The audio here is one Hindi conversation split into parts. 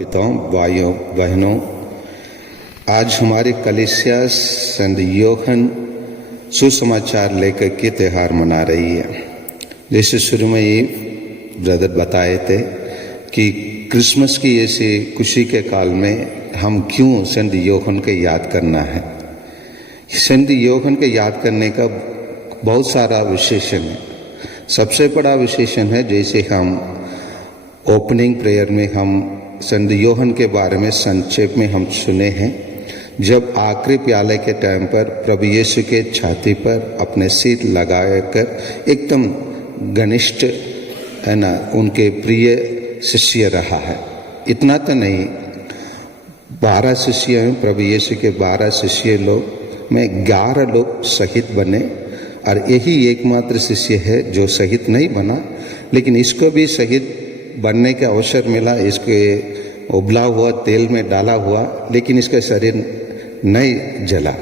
पिताओं, भाइयों बहनों, आज हमारी कलीसिया संत यूहन्ना सुसमाचार लेकर के त्यौहार मना रही है। जैसे शुरू में ही ब्रदर बताए थे कि क्रिसमस की ऐसी खुशी के काल में हम क्यों संत यूहन्ना के याद करना है। संत यूहन्ना के याद करने का बहुत सारा विशेषण है। सबसे बड़ा विशेषण है, जैसे हम ओपनिंग प्रेयर में हम संत यूहन्ना के बारे में संक्षेप में हम सुने हैं। जब आखिरी प्याले के टाइम पर प्रभु यीशु के छाती पर अपने सिर लगाकर एकदम घनिष्ठ है ना, उनके प्रिय शिष्य रहा है। इतना तो नहीं, 12 शिष्य हैं, प्रभु यीशु के 12 शिष्य लोग में 11 लोग शहीद बने और यही एकमात्र शिष्य है जो शहीद नहीं बना, लेकिन इसको भी शहीद बनने का अवसर मिला। इसके उबला हुआ तेल में डाला हुआ, लेकिन इसका शरीर नहीं जला,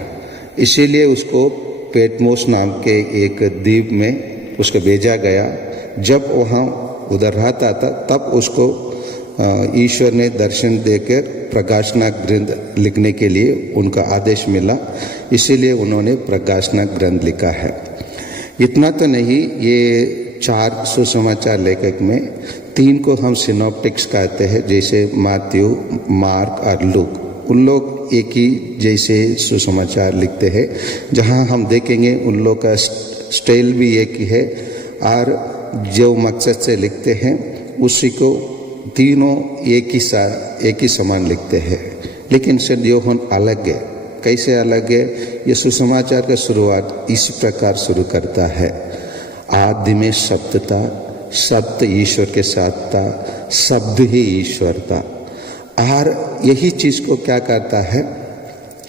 इसीलिए उसको पेटमोस नाम के एक द्वीप में उसको भेजा गया। जब वहाँ उधर रहता था तब उसको ईश्वर ने दर्शन देकर प्रकाशना ग्रंथ लिखने के लिए उनका आदेश मिला, इसीलिए उन्होंने प्रकाशना ग्रंथ लिखा है। इतना तो नहीं, ये 4 सुसमाचार लेखक में 3 को हम सिनॉप्टिक्स कहते हैं, जैसे मैथ्यू, मार्क और लूक। उन लोग एक ही जैसे सुसमाचार लिखते हैं। जहाँ हम देखेंगे उन लोग का स्टाइल भी एक ही है और जो मकसद से लिखते हैं उसी को तीनों एक ही समान लिखते हैं। लेकिन संत यूहन्ना अलग है। कैसे अलग है? ये सुसमाचार का शुरुआत इसी प्रकार शुरू करता है। आदि में शब्द था, शब्द ईश्वर के साथ था, शब्द ही ईश्वर था। और यही चीज को क्या कहता है,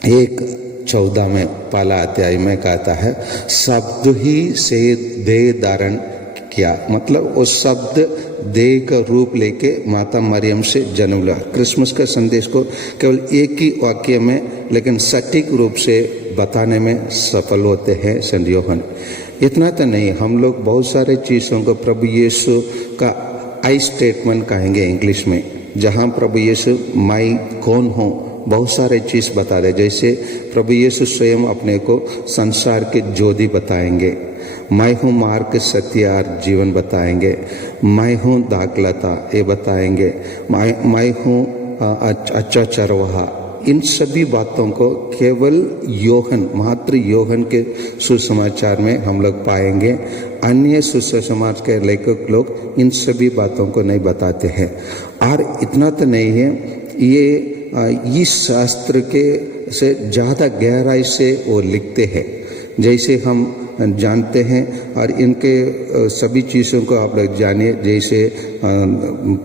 1:14 में पहला अध्याय में कहता है, शब्द ही से देह धारण किया। मतलब वो शब्द देह का रूप लेके माता मरियम से जन्म लिया। क्रिसमस का संदेश को केवल एक ही वाक्य में लेकिन सटीक रूप से बताने में सफल होते हैं संत यूहन्ना। इतना तो नहीं, हम लोग बहुत सारे चीज़ों को प्रभु यीशु का आई स्टेटमेंट कहेंगे इंग्लिश में, जहाँ प्रभु यीशु मैं कौन हूँ बहुत सारे चीज़ बता रहे। जैसे प्रभु यीशु स्वयं अपने को संसार के ज्योति बताएंगे, मैं हूँ मार्ग, सत्य और जीवन बताएंगे, मैं हूँ दाखलता ये बताएंगे, मैं हूँ अच्छा चरवाहा। इन सभी बातों को केवल यूहन्ना, मात्र यूहन्ना के सुसमाचार में हम लोग पाएंगे। अन्य सुसमाचार के लेखक लोग इन सभी बातों को नहीं बताते हैं। और इतना तो नहीं है, ये इस शास्त्र के से ज़्यादा गहराई से वो लिखते हैं, जैसे हम जानते हैं। और इनके सभी चीज़ों को आप लोग जानिए, जैसे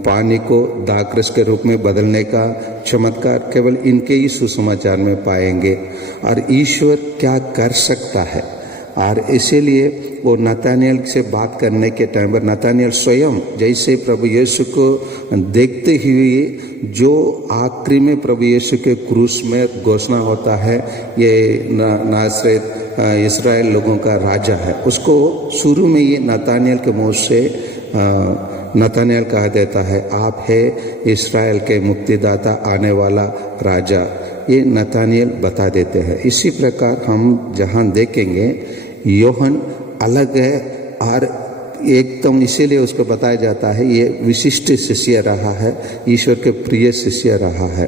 पानी को दाखरस के रूप में बदलने का चमत्कार केवल इनके ही सुसमाचार में पाएंगे। और ईश्वर क्या कर सकता है, और इसीलिए वो नतानियल से बात करने के टाइम पर नतानियल स्वयं जैसे प्रभु यीशु को देखते हुए जो आखिरी में प्रभु यीशु के क्रूस में घोषणा होता है, ये नासरेत इस्राएल लोगों का राजा है, उसको शुरू में ये नतानियल के मुँह से नतानियल कहा देता है, आप है इस्राएल के मुक्तिदाता, आने वाला राजा। ये नतानियल बता देते हैं। इसी प्रकार हम जहाँ देखेंगे यूहन्ना अलग है और एकदम इसीलिए उसको बताया जाता है ये विशिष्ट शिष्य रहा है, ईश्वर के प्रिय शिष्य रहा है।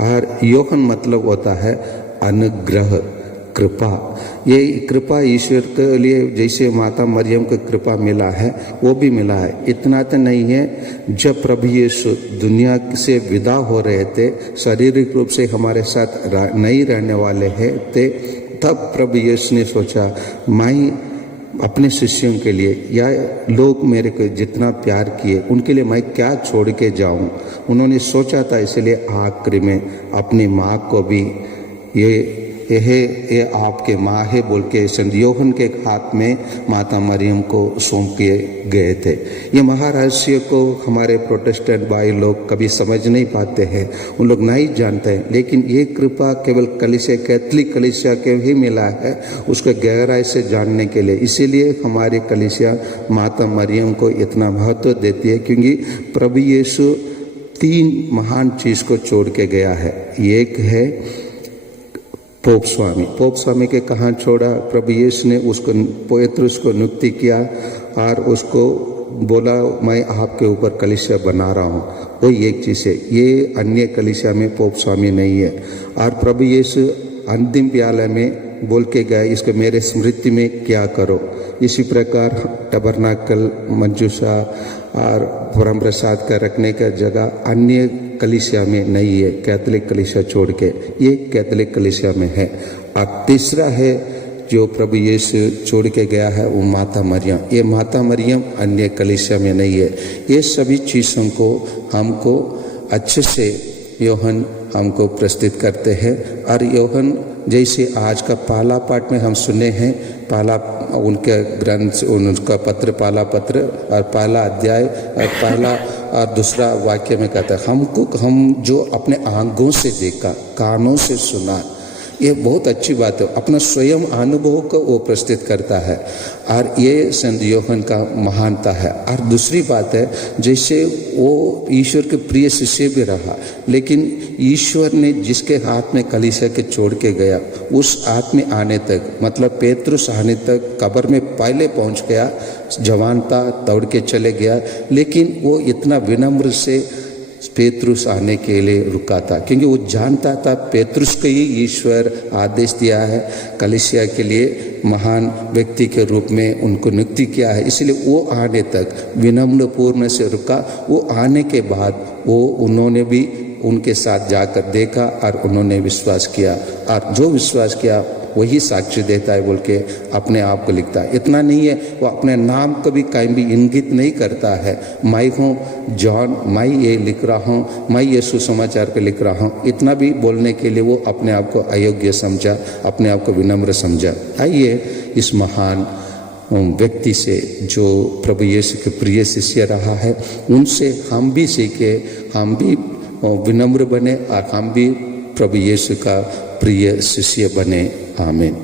और यूहन्ना मतलब होता है अनुग्रह, कृपा। ये कृपा ईश्वर के लिए जैसे माता मरियम को कृपा मिला है वो भी मिला है। इतना तो नहीं है, जब प्रभु यीशु दुनिया से विदा हो रहे थे, शारीरिक रूप से हमारे साथ नहीं रहने वाले हैं थे, तब प्रभु यीशु ने सोचा मैं अपने शिष्यों के लिए या लोग मेरे को जितना प्यार किए उनके लिए मैं क्या छोड़ के जाऊं। उन्होंने सोचा था, इसलिए आखिरी में अपनी माँ को भी ये आपके माँ है बोल के संत यूहन्ना के हाथ में माता मरियम को सौंप के गए थे। ये महारहस्य को हमारे प्रोटेस्टेंट भाई लोग कभी समझ नहीं पाते हैं, उन लोग नहीं जानते हैं। लेकिन ये कृपा केवल कलीसिया, कैथोलिक कलीसिया के ही मिला है, उसको गहराई से जानने के लिए। इसीलिए हमारी कलीसिया माता मरियम को इतना महत्व देती है, क्योंकि प्रभु यीशु तीन महान चीज को छोड़ के गया है। एक है पोप स्वामी। पोप स्वामी के कहाँ छोड़ा? प्रभु यीशु ने उसको पेत्रुस को नियुक्ति किया और उसको बोला मैं आपके ऊपर कलीसिया बना रहा हूँ। वो एक चीज है। ये अन्य कलीसिया में पोप स्वामी नहीं है। और प्रभु यीशु अंतिम प्याले में बोल के गए इसको मेरे स्मृति में क्या करो। इसी प्रकार टबरनाकल, मंजूषा और परम प्रसाद का रखने का जगह अन्य कलीसिया में नहीं है, कैथोलिक कलीसिया छोड़ के। ये कैथोलिक कलीसिया में है। और तीसरा है जो प्रभु यीशु छोड़ के गया है वो माता मरियम। ये माता मरियम अन्य कलीसिया में नहीं है। ये सभी चीज़ों को हमको अच्छे से यूहन्ना हमको प्रस्तुत करते हैं। और यूहन्ना जैसे आज का पहला पाठ में हम सुने हैं, पहला उनके ग्रंथ, उनका पत्र, पहला पत्र और पहला अध्याय और पहला और दूसरा वाक्य में कहता है हम जो अपने आंखों से देखा, कानों से सुना, ये बहुत अच्छी बात है। अपना स्वयं अनुभव को वो प्रस्तुत करता है और ये संत यूहन्ना का महानता है। और दूसरी बात है जैसे वो ईश्वर के प्रिय शिष्य भी रहा, लेकिन ईश्वर ने जिसके हाथ में कलीसिया के छोड़ के गया उस हाथ में आने तक, मतलब पेत्रुस आने तक कब्र में पहले पहुंच गया, जवान था, दौड़ के चले गया, लेकिन वो इतना विनम्र से पेत्रुस आने के लिए रुका था, क्योंकि वो जानता था पेत्रुस को ही ईश्वर आदेश दिया है, कलीसिया के लिए महान व्यक्ति के रूप में उनको नियुक्ति किया है। इसलिए वो आने तक विनम्र पूर्ण से रुका। वो आने के बाद वो उन्होंने भी उनके साथ जाकर देखा और उन्होंने विश्वास किया, और जो विश्वास किया वही साक्ष्य देता है बोल के अपने आप को लिखता है। इतना नहीं है, वो अपने नाम को भी कहीं भी इंगित नहीं करता है, मैं हूँ जॉन, मैं ये लिख रहा हूँ, मैं ये सुसमाचार पे लिख रहा हूँ, इतना भी बोलने के लिए वो अपने आप को अयोग्य समझा, अपने आप को विनम्र समझा। आइए इस महान व्यक्ति से जो प्रभु यीशु के प्रिय शिष्य रहा है, उनसे हम भी सीखे, हम भी विनम्र बने और हम भी प्रभु यीशु का प्रिय शिष्य बने। आमीन।